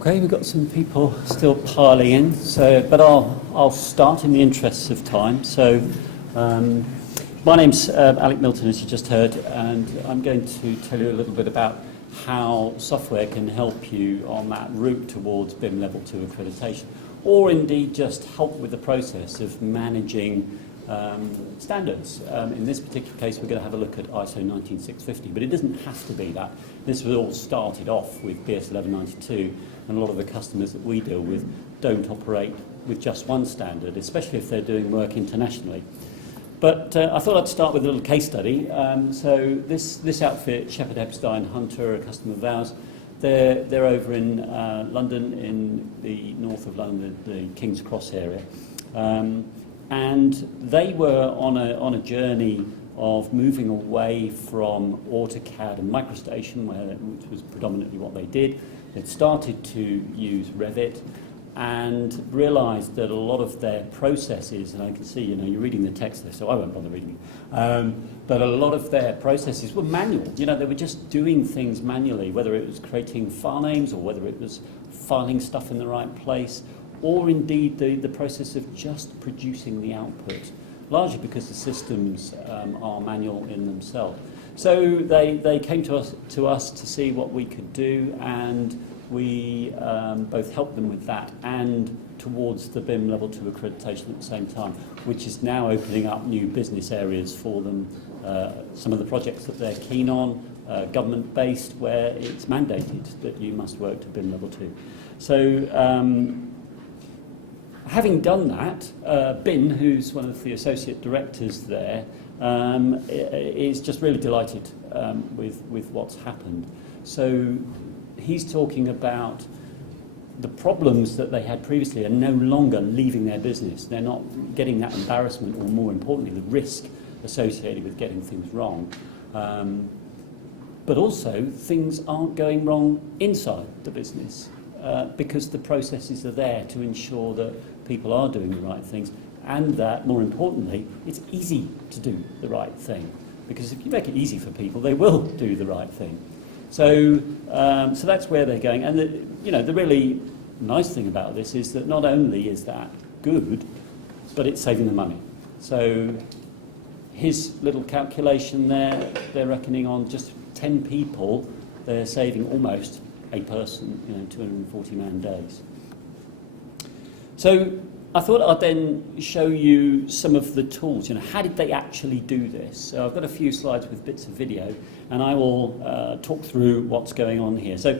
Okay, we've got some people still piling in, but I'll start in the interests of time. So, my name's Alec Milton, as you just heard, and I'm going to tell you a little bit about how software can help you on that route towards BIM Level 2 accreditation, or indeed just help with the process of managing standards. In this particular case, we're going to have a look at ISO 19650, but it doesn't have to be that. This was all started off with BS 1192, and a lot of the customers that we deal with don't operate with just one standard, especially if they're doing work internationally. But I thought I'd start with a little case study. So this outfit, Shepherd Epstein Hunter, a customer of ours, they're over in London, in the north of London, the King's Cross area. And they were on a journey of moving away from AutoCAD and MicroStation, which was predominantly what they did. They'd started to use Revit and realised that a lot of their processes, and I can see, you're reading the text there, so I won't bother reading it, but a lot of their processes were manual. They were just doing things manually, whether it was creating file names or whether it was filing stuff in the right place, or indeed the process of just producing the output, largely because the systems are manual in themselves. So they came to us to see what we could do, and we both helped them with that and towards the BIM Level 2 accreditation at the same time, which is now opening up new business areas for them. Some of the projects that they're keen on, government-based, where it's mandated that you must work to BIM Level 2. So having done that, Bin, who's one of the associate directors there, is just really delighted with what's happened. So he's talking about the problems that they had previously are no longer leaving their business. They're not getting that embarrassment, or more importantly, the risk associated with getting things wrong. But also, things aren't going wrong inside the business because the processes are there to ensure that people are doing the right things, and that, more importantly, it's easy to do the right thing. Because if you make it easy for people, they will do the right thing. So that's where they're going. And the really nice thing about this is that not only is that good, but it's saving them money. So his little calculation there, they're reckoning on just 10 people, they're saving almost a person, 240 man days. So I thought I'd then show you some of the tools. How did they actually do this? So I've got a few slides with bits of video, and I will talk through what's going on here. So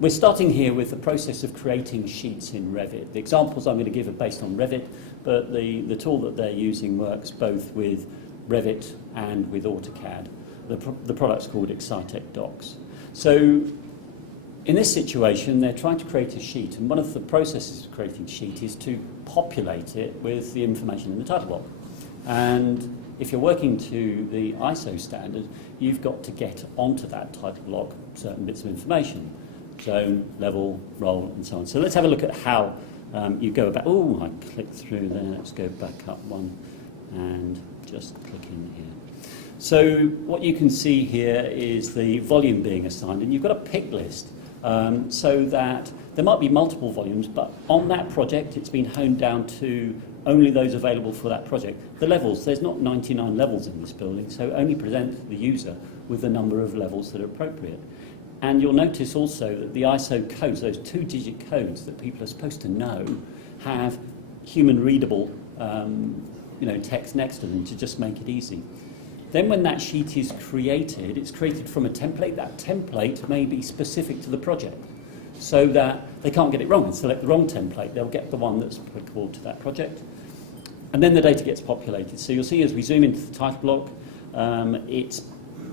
we're starting here with the process of creating sheets in Revit. The examples I'm going to give are based on Revit, but the tool that they're using works both with Revit and with AutoCAD. The product's called Excitec Docs. So in this situation, they're trying to create a sheet, and one of the processes of creating a sheet is to populate it with the information in the title block. And if you're working to the ISO standard, you've got to get onto that title block certain bits of information: zone, level, role, and so on. So let's have a look at how you go about. Oh, I clicked through there. Let's go back up one and just click in here. So what you can see here is the volume being assigned, and you've got a pick list. So that there might be multiple volumes, but on that project it's been honed down to only those available for that project. The levels, there's not 99 levels in this building, so only present the user with the number of levels that are appropriate. And you'll notice also that the ISO codes, those 2-digit codes that people are supposed to know, have human readable text next to them to just make it easy. Then when that sheet is created, it's created from a template. That template may be specific to the project, so that they can't get it wrong and select the wrong template. They'll get the one that's applicable to that project. And then the data gets populated. So you'll see as we zoom into the title block, it's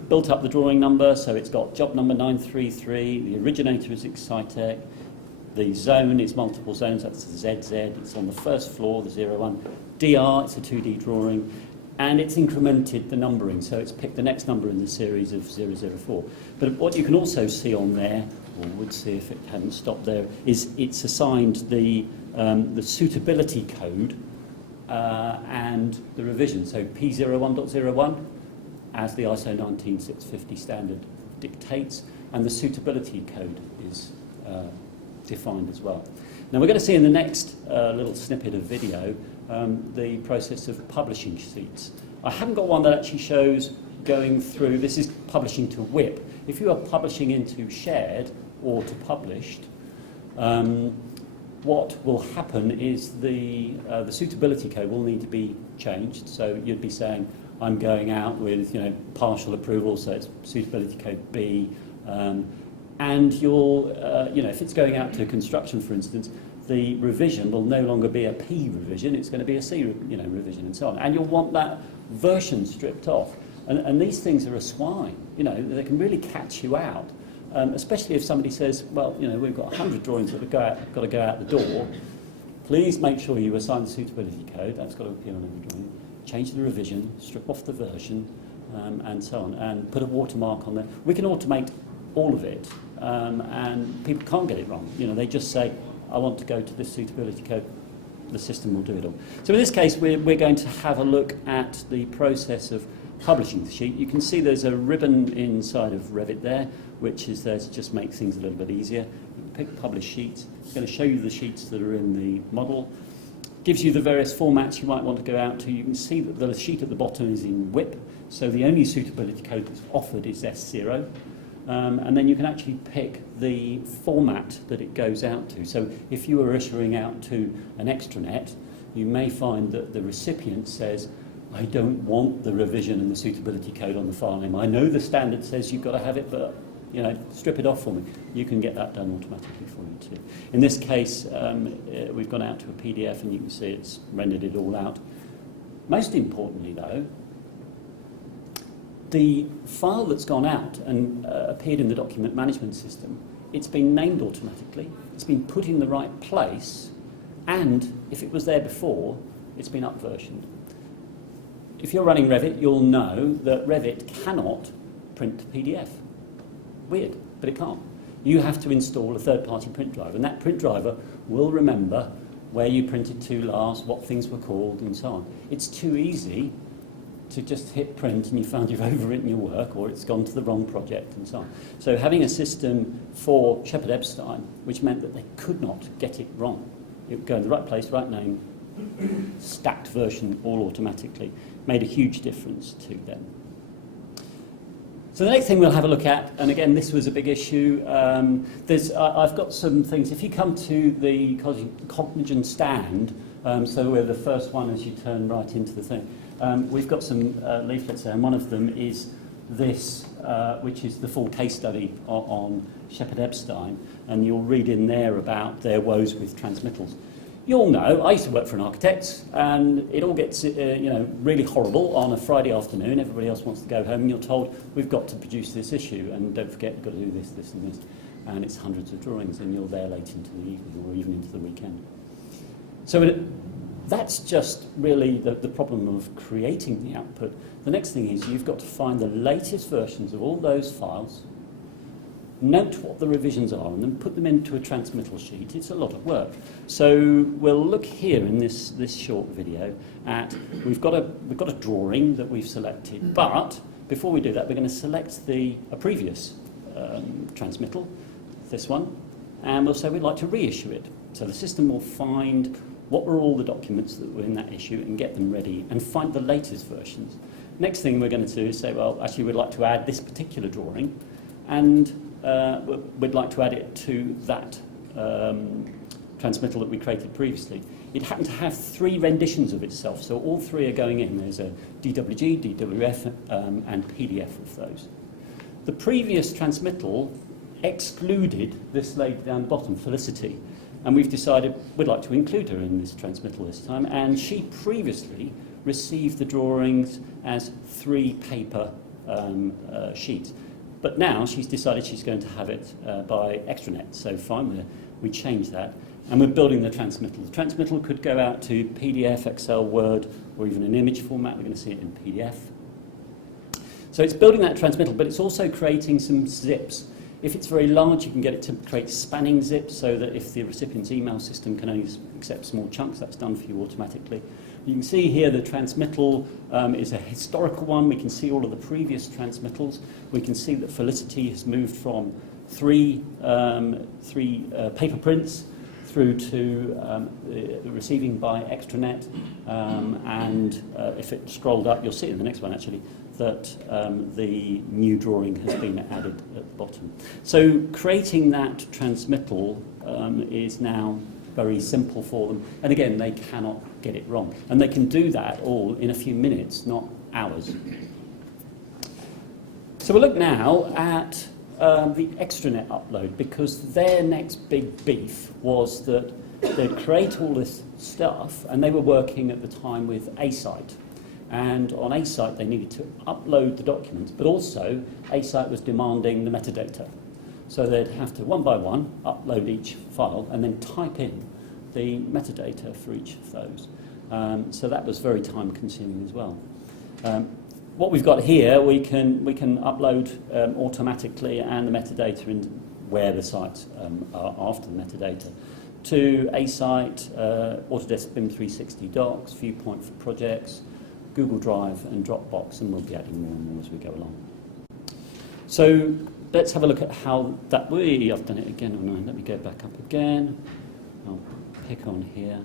built up the drawing number, so it's got job number 933, the originator is Excitec, the zone is multiple zones, that's the ZZ, it's on the first floor, the 01, DR, it's a 2D drawing, and it's incremented the numbering, so it's picked the next number in the series of 004. But what you can also see on there, or would see if it hadn't stopped there, is it's assigned the suitability code and the revision. So P01.01, as the ISO 19650 standard dictates, and the suitability code is defined as well. Now we're going to see in the next little snippet of video the process of publishing sheets. I haven't got one that actually shows going through, this is publishing to WIP. If you are publishing into shared or to published, what will happen is the suitability code will need to be changed. So you'd be saying, I'm going out with partial approval, so it's suitability code B, and you'll, if it's going out to construction, for instance, the revision will no longer be a P revision, it's going to be a C revision and so on. And you'll want that version stripped off. And these things are a swine, they can really catch you out. Especially if somebody says, well, we've got 100 drawings that have got to go out the door. Please make sure you assign the suitability code. That's got to appear on every drawing. Change the revision, strip off the version, and so on, and put a watermark on there. We can automate all of it, and people can't get it wrong. They just say, I want to go to this suitability code. The system will do it all. So in this case, we're going to have a look at the process of publishing the sheet. You can see there's a ribbon inside of Revit there, which is there to just make things a little bit easier. You can pick publish sheets. It's going to show you the sheets that are in the model. Gives you the various formats you might want to go out to. You can see that the sheet at the bottom is in WIP, so the only suitability code that's offered is S0. And then you can actually pick the format that it goes out to. So if you were issuing out to an extranet, you may find that the recipient says, I don't want the revision and the suitability code on the file name. I know the standard says you've got to have it, but strip it off for me. You can get that done automatically for you too. In this case, we've gone out to a PDF and you can see it's rendered it all out. Most importantly though, the file that's gone out and appeared in the document management system, it's been named automatically, it's been put in the right place, and if it was there before, it's been up-versioned. If you're running Revit, you'll know that Revit cannot print PDF. Weird, but it can't. You have to install a third-party print driver, and that print driver will remember where you printed to last, what things were called, and so on. It's too easy to just hit print and you found you've overwritten your work, or it's gone to the wrong project, and so on. So having a system for Shepherd Epstein, which meant that they could not get it wrong. It would go in the right place, right name, stacked version, all automatically, made a huge difference to them. So the next thing we'll have a look at, and again this was a big issue, I've got some things. If you come to the Cognigen stand, so we're the first one as you turn right into the thing, we've got some leaflets there, and one of them is this, which is the full case study on Shepherd Epstein, and you'll read in there about their woes with transmittals. You'll know, I used to work for an architect, and it all gets really horrible on a Friday afternoon. Everybody else wants to go home, and you're told, we've got to produce this issue, and don't forget, you've got to do this, this, and this. And it's hundreds of drawings, and you're there late into the evening, or even into the weekend. So that's just really the problem of creating the output. The next thing is you've got to find the latest versions of all those files, note what the revisions are, and then put them into a transmittal sheet. It's a lot of work. So we'll look here in this short video at, we've got a drawing that we've selected, but before we do that, we're going to select a previous transmittal, this one, and we'll say we'd like to reissue it. So the system will find what were all the documents that were in that issue and get them ready and find the latest versions. Next thing we're going to do is say, well, actually we'd like to add this particular drawing, and we'd like to add it to that transmittal that we created previously. It happened to have 3 renditions of itself, so all 3 are going in. There's a DWG, DWF, and PDF of those. The previous transmittal excluded this lady down the bottom, Felicity, and we've decided we'd like to include her in this transmittal this time, and she previously received the drawings as 3 paper sheets. But now she's decided she's going to have it by extranet, so fine, we change that. And we're building the transmittal. The transmittal could go out to PDF, Excel, Word, or even an image format. We're going to see it in PDF. So it's building that transmittal, but it's also creating some zips. If it's very large, you can get it to create spanning zips, so that if the recipient's email system can only accept small chunks, that's done for you automatically. You can see here the transmittal is a historical one. We can see all of the previous transmittals. We can see that Felicity has moved from three paper prints through to the receiving by extranet, and if it scrolled up, you'll see it in the next one actually, that the new drawing has been added at the bottom. So creating that transmittal is now very simple for them, and again, they cannot get it wrong. And they can do that all in a few minutes, not hours. So we'll look now at the extranet upload, because their next big beef was that they'd create all this stuff, and they were working at the time with ASITE. And on ASITE, they needed to upload the documents, but also ASITE was demanding the metadata. So they'd have to, one by one, upload each file and then type in the metadata for each of those. So that was very time-consuming as well. What we've got here, we can upload automatically and the metadata in where the sites are after the metadata to ASITE, Autodesk BIM 360 Docs, Viewpoint for projects, Google Drive and Dropbox, and we'll be adding more and more as we go along. So let's have a look at how that will. I've done it again, haven't I? Let me go back up again. I'll pick on here.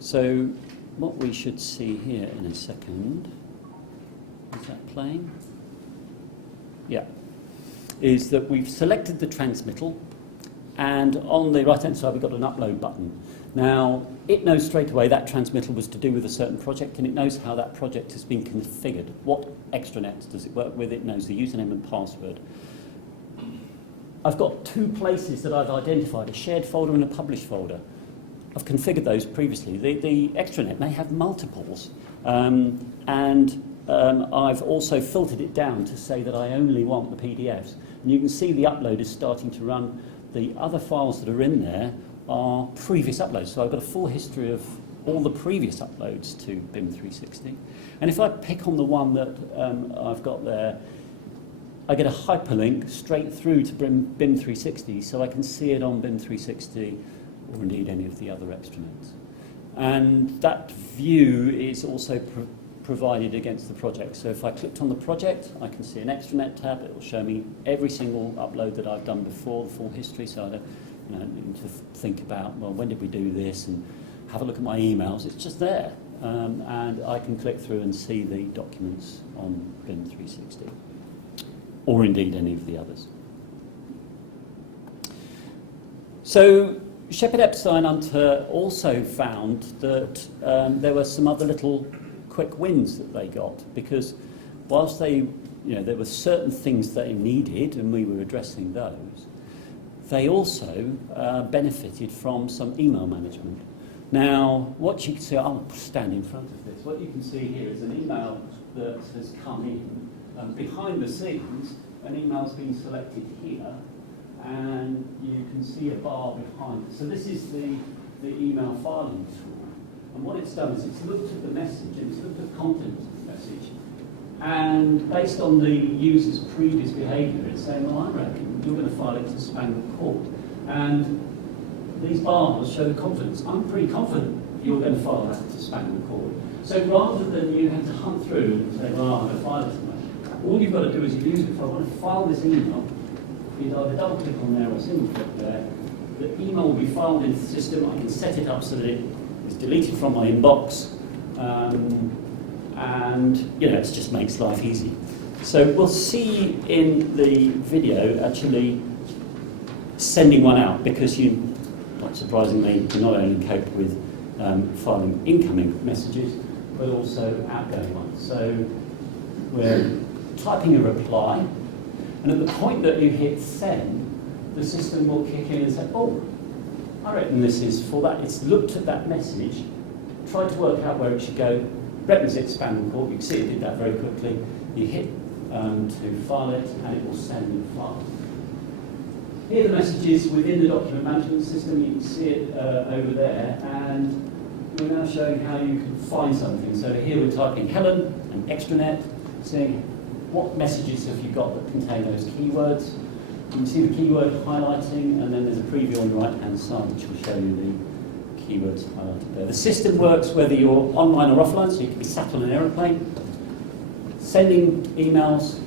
So what we should see here in a second, is that playing? Yeah, is that we've selected the transmittal, and on the right-hand side we've got an upload button. Now, it knows straight away that transmittal was to do with a certain project, and it knows how that project has been configured. What extranet does it work with? It knows the username and password. I've got two places that I've identified, a shared folder and a published folder. I've configured those previously. The extranet may have multiples, and I've also filtered it down to say that I only want the PDFs. And you can see the upload is starting to run. The other files that are in there are previous uploads. So I've got a full history of all the previous uploads to BIM 360. And if I pick on the one that I've got there, I get a hyperlink straight through to BIM 360, so I can see it on BIM 360 or indeed any of the other extranets. And that view is also provided against the project. So if I clicked on the project, I can see an extranet tab. It will show me every single upload that I've done before, the full history, so I don't need to think about, well, when did we do this, and have a look at my emails. It's just there. And I can click through and see the documents on BIM 360, or indeed any of the others. So Shepherd Epstein Hunter also found that there were some other little quick wins that they got, because whilst there were certain things they needed, and we were addressing those, they also benefited from some email management. Now, what you can see, I'll stand in front of this. What you can see here is an email that has come in. Behind the scenes, an email's been selected here, and you can see a bar behind it. So this is the email filing tool. And what it's done is it's looked at the message, and it's looked at the content of the message. And based on the user's previous behaviour, it's saying, well, I reckon you're going to file it to Spangle Court. And these bars show the confidence. I'm pretty confident you're going to file that to Spangle Court. So rather than you have to hunt through and say, well, I'm going to file it somewhere, all you've got to do is use it. If I want to file this email, you'd either double click on there or single click there. The email will be filed into the system. I can set it up so that it is deleted from my inbox. And it just makes life easy. So we'll see in the video actually sending one out, because you, not surprisingly, can not only cope with filing incoming messages, but also outgoing ones. So we're typing a reply, and at the point that you hit send, the system will kick in and say, oh, I reckon this is for that. It's looked at that message, tried to work out where it should go, requisite Spangle Court. You can see it did that very quickly. You hit to file it, and it will send the file. Here are the messages within the document management system. You can see it over there, and we're now showing how you can find something. So here we're typing Helen and extranet, saying what messages have you got that contain those keywords. You can see the keyword highlighting, and then there's a preview on the right-hand side which will show you the keywords highlighted there. The system works whether you're online or offline, so you can be sat on an aeroplane, sending emails,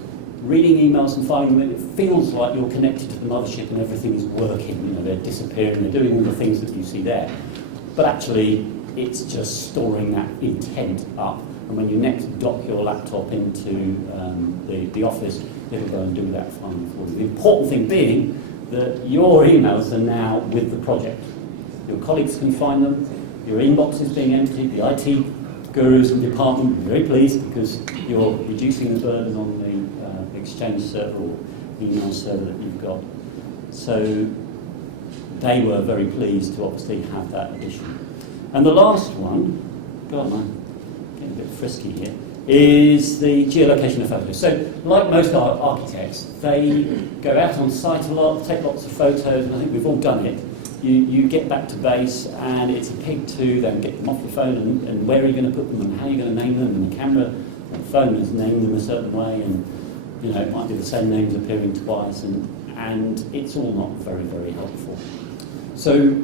reading emails and finding them, it feels like you're connected to the mothership and everything is working. You know, they're disappearing, they're doing all the things that you see there. But actually, it's just storing that intent up. And when you next dock your laptop into the office, it'll go and do that finally for you. The important thing being that your emails are now with the project. Your colleagues can find them, your inbox is being emptied, the IT gurus and department will be very pleased because you're reducing the burden on the Exchange server or email server that you've got. So they were very pleased to obviously have that addition. And the last one, God, I'm getting a bit frisky here, is the geolocation of photos. So, like most architects, they go out on site a lot, take lots of photos, and I think we've all done it. You get back to base, and it's a pig to then get them off the phone, and where are you going to put them, and how are you going to name them, and the camera on the phone is naming them a certain way, and you know, it might be the same names appearing twice, and it's all not very, very helpful. So,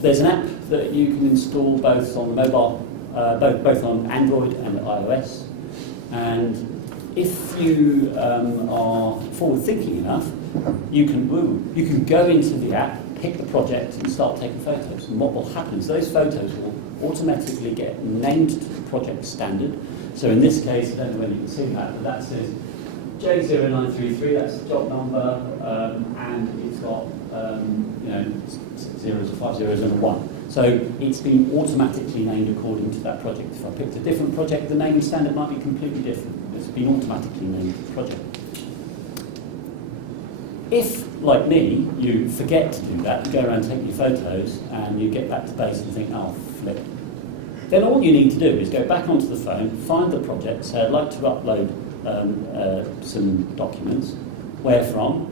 there's an app that you can install both on the mobile, both on Android and iOS. And if you are forward-thinking enough, you can go into the app, pick the project, and start taking photos. And what will happen is those photos will automatically get named to the project standard. So in this case, I don't know whether you can see that, but that says J0933. That's the job number, and it's got zeros, 5 zeros, and a 1. So it's been automatically named according to that project. If I picked a different project, the naming standard might be completely different. It's been automatically named the project. If, like me, you forget to do that, you go around and take your photos, and you get back to base and think, oh, flip, then all you need to do is go back onto the phone, find the project, say, I'd like to upload some documents. Where from?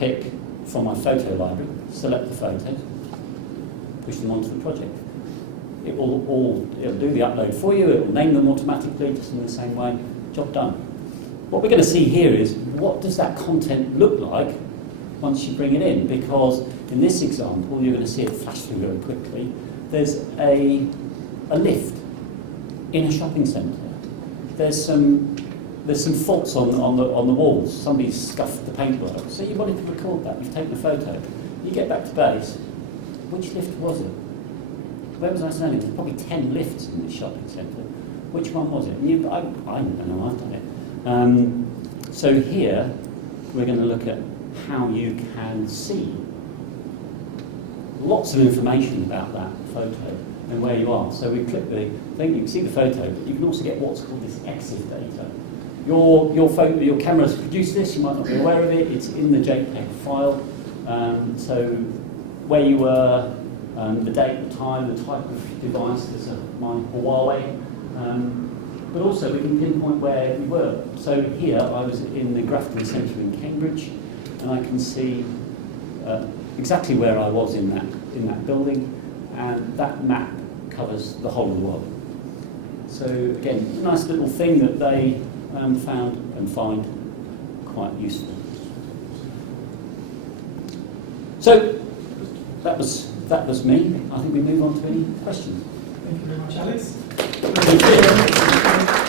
Pick from my photo library, select the photos, push them onto the project. It'll do the upload for you, it will name them automatically, just in the same way, job done. What we're going to see here is, what does that content look like once you bring it in? Because in this example, you're going to see it flash through very quickly. There's a lift in a shopping centre. There's some faults on the walls. Somebody's scuffed the paintwork. So you wanted to record that. You've taken a photo. You get back to base. Which lift was it? Where was I standing? There's probably 10 lifts in this shopping centre. Which one was it? I don't know. I've done it. So here we're going to look at how you can see lots of information about that photo and where you are. So we click the thing, you can see the photo, but you can also get what's called this EXIF data. Your camera's produced this, you might not be aware of it, it's in the JPEG file. So where you were, the date, the time, the type of device, there's mine Huawei. But also we can pinpoint where we were. So here I was in the Grafton Centre in Cambridge, and I can see exactly where I was in that building, and that map covers the whole of the world. So again, a nice little thing that they found and find quite useful. So that was me. I think we move on to any questions. Thank you very much, Alex. Thank you.